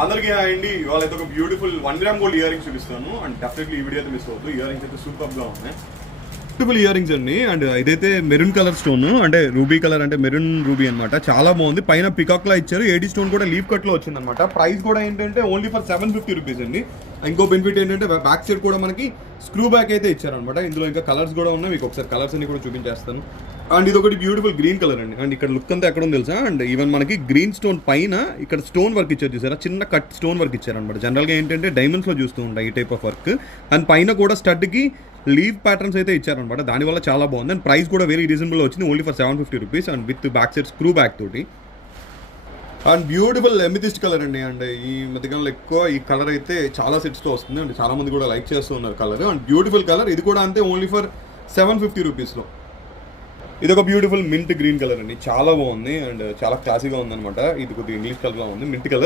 అందరికీ హాయ్ అండి. ఇవాళ అయితే ఒక beautiful 1 gram gold ear rings చూపిస్తాను. అండ్ డెఫినెట్లీ ఈ వీడియో అయితే మిస్ అవ్వద్దు. ఇయర్ రింగ్స్ అయితే సూపర్ గా ఉన్నాయి. బ్యూటిఫుల్ ఇయర్ రింగ్స్ అండి. అండ్ ఇదైతే మెరూన్ కలర్ స్టోన్, అంటే రూబీ కలర్, అంటే మెరూన్ రూబీ అనమాట. చాలా బాగుంది. పైన పికాక్ లా ఇచ్చారు. ఏడీ స్టోన్ కూడా లీఫ్ కట్ లో వచ్చింది అనమాట. ప్రైస్ కూడా ఏంటంటే ఓన్లీ ఫర్ 750 రూపీస్ అండి. ఇంకో బెనిఫిట్ ఏంటంటే బ్యాక్ సైడ్ కూడా మనకి స్క్రూ బ్యాక్ అయితే ఇచ్చారనమాట. ఇందులో ఇంకా కలర్స్ కూడా ఉన్నాయి. మీకు ఒకసారి కలర్స్ అన్ని కూడా చూపించేస్తాను. అండ్ ఇది ఒకటి బ్యూటిఫుల్ గ్రీన్ కలర్ అండి. అండ్ ఇక్కడ లుక్ అంతా ఎక్కడ ఉంది తెలుసా? అండ్ ఈవెన్ మనకి గ్రీన్ స్టోన్ పైన ఇక్కడ స్టోన్ వర్క్ ఇచ్చారు చూసారా, చిన్న కట్ స్టోన్ వర్క్ ఇచ్చారనమాట. జనరల్గా ఏంటంటే డైమండ్స్ లో చూస్తూ ఉంటాయి ఈ టైప్ ఆఫ్ వర్క్. అండ్ పైన కూడా స్టడ్ కి లీవ్ ప్యాటర్న్స్ అయితే ఇచ్చారనమాట. దానివల్ల చాలా బాగుంది. అండ్ ప్రైస్ కూడా వెరీ రీజనబుల్ వచ్చింది, only for 750 rupees. And with back side screw back తోటి. అండ్ బ్యూటిఫుల్ ఎమితిస్ట్ కలర్ అండి. అండ్ ఈ మధ్యకాలంలో ఎక్కువ ఈ కలర్ అయితే చాలా సెట్స్తో వస్తుంది. అండ్ చాలా మంది కూడా లైక్ చేస్తూ ఉన్నారు కలర్. అండ్ బ్యూటిఫుల్ కలర్ ఇది కూడా అంతే, ఓన్లీ ఫర్ 750 రూపీస్లో. ఇది ఒక బ్యూటిఫుల్ మింట్ గ్రీన్ కలర్ అండి. చాలా బాగుంది అండ్ చాలా క్లాసీగా ఉందన్నమాట. ఇది కొద్దిగా ఇంగ్లీష్ కలర్లో ఉంది, మింట్ కలర్.